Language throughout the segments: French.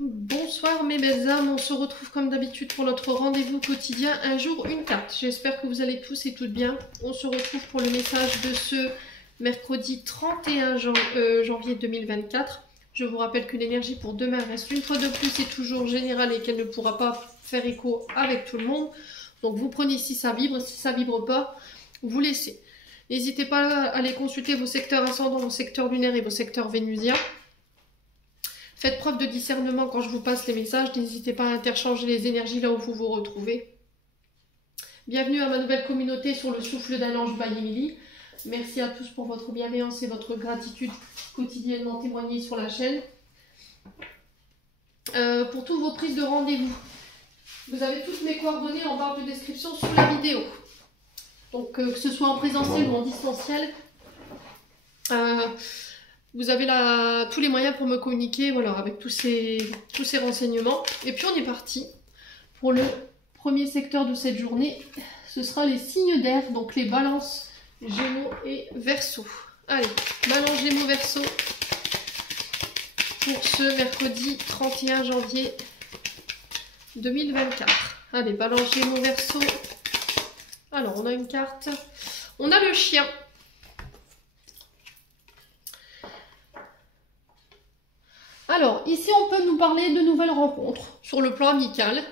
Bonsoir mes belles âmes, on se retrouve comme d'habitude pour notre rendez-vous quotidien, un jour une carte. J'espère que vous allez tous et toutes bien. On se retrouve pour le message de ce mercredi 31 janvier 2024. Je vous rappelle que l'énergie pour demain reste une fois de plus et toujours générale et qu'elle ne pourra pas faire écho avec tout le monde. Donc vous prenez si ça vibre pas, vous laissez. N'hésitez pas à aller consulter vos secteurs ascendants, vos secteurs lunaires et vos secteurs vénusiens. Faites preuve de discernement quand je vous passe les messages. N'hésitez pas à interchanger les énergies là où vous vous retrouvez. Bienvenue à ma nouvelle communauté sur le souffle d'un ange by Emily. Merci à tous pour votre bienveillance et votre gratitude quotidiennement témoignée sur la chaîne. Pour toutes vos prises de rendez-vous, vous avez toutes mes coordonnées en barre de description sous la vidéo. Donc que ce soit en présentiel ou en distanciel. Vous avez tous les moyens pour me communiquer, voilà, avec tous ces renseignements. Et puis on est parti pour le premier secteur de cette journée. Ce sera les signes d'air, donc les balances, Gémeaux et Verseau. Allez, balance Gémeaux Verseau pour ce mercredi 31 janvier 2024. Allez, balance Gémeaux Verseau. Alors, on a une carte. On a le chien. Alors, ici, on peut nous parler de nouvelles rencontres sur le plan amical.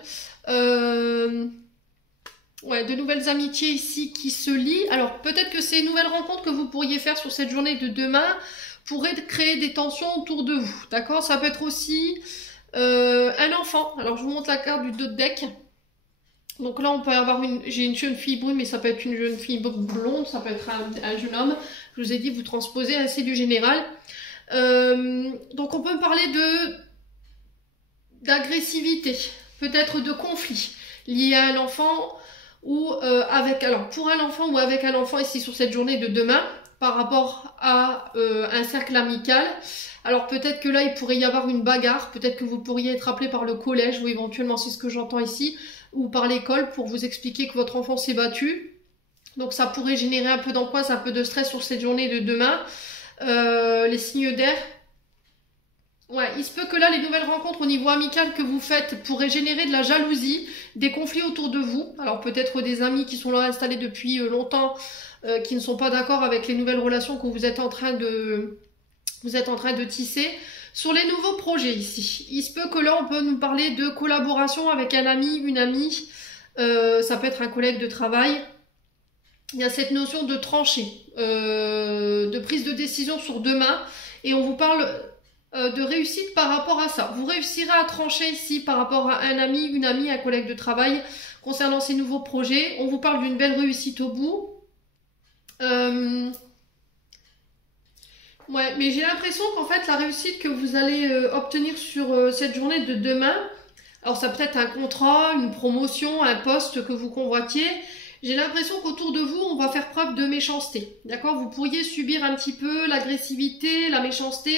Ouais, de nouvelles amitiés ici qui se lient. Alors, peut-être que ces nouvelles rencontres que vous pourriez faire sur cette journée de demain pourraient créer des tensions autour de vous. D'accord? Ça peut être aussi un enfant. Alors, je vous montre la carte du dos de deck. Donc là, on peut avoir j'ai une jeune fille brune, mais ça peut être une jeune fille blonde, ça peut être un jeune homme. Je vous ai dit, vous transposez assez du général. Donc on peut parler d'agressivité, peut-être de conflit lié à un enfant ou pour un enfant ou avec un enfant ici sur cette journée de demain par rapport à un cercle amical. Alors peut-être que là il pourrait y avoir une bagarre, peut-être que vous pourriez être appelé par le collège ou éventuellement, c'est ce que j'entends ici, ou par l'école pour vous expliquer que votre enfant s'est battu. Donc ça pourrait générer un peu d'angoisse, un peu de stress sur cette journée de demain. Les signes d'air. Ouais, il se peut que là, les nouvelles rencontres au niveau amical que vous faites pourraient générer de la jalousie, des conflits autour de vous. Alors peut-être des amis qui sont là installés depuis longtemps, qui ne sont pas d'accord avec les nouvelles relations que vous êtes en train de tisser. Sur les nouveaux projets ici, il se peut que là, on peut nous parler de collaboration avec un ami, une amie. Ça peut être un collègue de travail. Il y a cette notion de trancher, de prise de décision sur demain, et on vous parle de réussite par rapport à ça. Vous réussirez à trancher ici par rapport à un ami, une amie, un collègue de travail concernant ces nouveaux projets. On vous parle d'une belle réussite au bout. Ouais, mais j'ai l'impression qu'en fait la réussite que vous allez obtenir sur cette journée de demain, alors ça peut être un contrat, une promotion, un poste que vous convoitiez. J'ai l'impression qu'autour de vous, on va faire preuve de méchanceté. D'accord? Vous pourriez subir un petit peu l'agressivité, la méchanceté,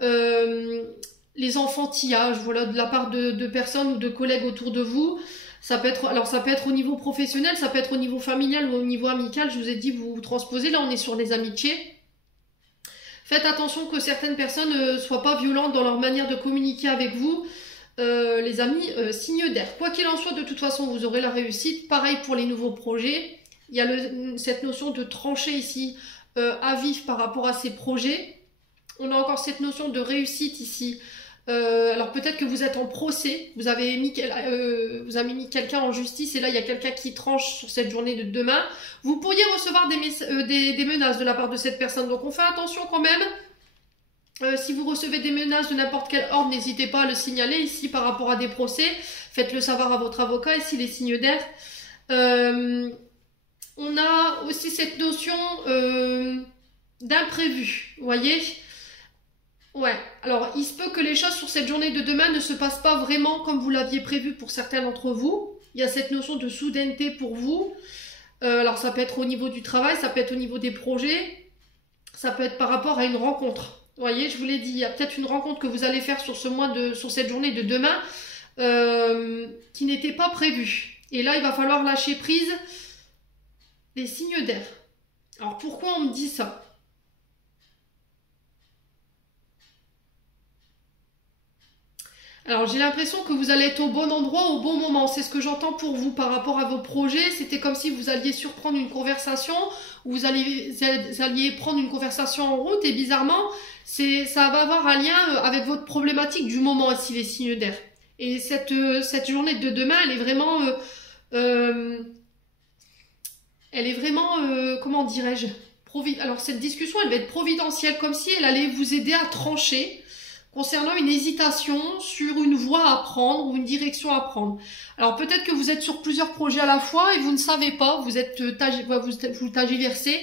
les enfantillages, voilà, de la part de personnes ou de collègues autour de vous. Ça peut être au niveau professionnel, ça peut être au niveau familial ou au niveau amical. Je vous ai dit, vous transposez. Là, on est sur les amitiés. Faites attention que certaines personnes ne soient pas violentes dans leur manière de communiquer avec vous. Les amis, signe d'air. Quoi qu'il en soit, de toute façon, vous aurez la réussite. Pareil pour les nouveaux projets. Il y a cette notion de trancher ici à vif par rapport à ces projets. On a encore cette notion de réussite ici. Alors peut-être que vous êtes en procès, vous avez mis quelqu'un en justice et là il y a quelqu'un qui tranche sur cette journée de demain. Vous pourriez recevoir des menaces de la part de cette personne. Donc on fait attention quand même. Si vous recevez des menaces de n'importe quel ordre, n'hésitez pas à le signaler ici par rapport à des procès. Faites-le savoir à votre avocat, ici les signes d'air. On a aussi cette notion d'imprévu, vous voyez? Ouais, alors il se peut que les choses sur cette journée de demain ne se passent pas vraiment comme vous l'aviez prévu pour certains d'entre vous. Il y a cette notion de soudaineté pour vous. Alors ça peut être au niveau du travail, ça peut être au niveau des projets, ça peut être par rapport à une rencontre. Vous voyez, je vous l'ai dit, il y a peut-être une rencontre que vous allez faire sur cette journée de demain qui n'était pas prévue. Et là, il va falloir lâcher prise des signes d'air. Alors pourquoi on me dit ça? Alors j'ai l'impression que vous allez être au bon endroit au bon moment. C'est ce que j'entends pour vous par rapport à vos projets. C'était comme si vous alliez surprendre une conversation, ou vous alliez prendre une conversation en route et bizarrement, ça va avoir un lien avec votre problématique du moment ici, les signes d'air. Et cette journée de demain, euh, comment dirais-je, alors cette discussion, elle va être providentielle, comme si elle allait vous aider à trancher concernant une hésitation sur une voie à prendre ou une direction à prendre. Alors peut-être que vous êtes sur plusieurs projets à la fois et vous ne savez pas, vous tergiversez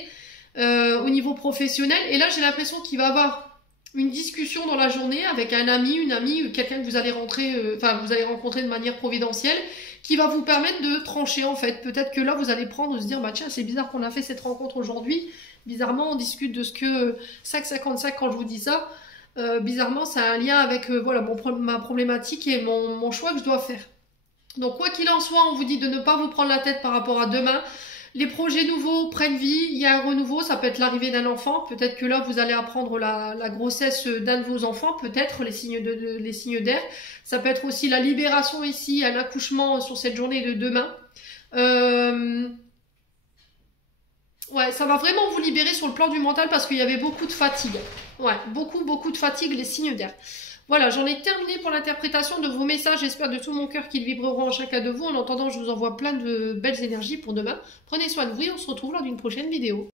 au niveau professionnel. Et là, j'ai l'impression qu'il va y avoir une discussion dans la journée avec un ami, une amie, quelqu'un que vous allez vous allez rencontrer de manière providentielle, qui va vous permettre de trancher en fait. Peut-être que là, vous allez se dire, bah tiens, c'est bizarre qu'on a fait cette rencontre aujourd'hui. Bizarrement, on discute de ce que 5,55 quand je vous dis ça. Bizarrement, ça a un lien avec voilà, ma problématique et mon choix que je dois faire. Donc, quoi qu'il en soit, on vous dit de ne pas vous prendre la tête par rapport à demain. Les projets nouveaux prennent vie, il y a un renouveau, ça peut être l'arrivée d'un enfant. Peut-être que là, vous allez apprendre la grossesse d'un de vos enfants, peut-être les signes d'air. Ça peut être aussi la libération ici, un accouchement sur cette journée de demain. Ouais, ça va vraiment vous libérer sur le plan du mental parce qu'il y avait beaucoup de fatigue. Ouais, beaucoup de fatigue, les signes d'air. Voilà, j'en ai terminé pour l'interprétation de vos messages. J'espère de tout mon cœur qu'ils vibreront en chacun de vous. En attendant, je vous envoie plein de belles énergies pour demain. Prenez soin de vous et on se retrouve lors d'une prochaine vidéo.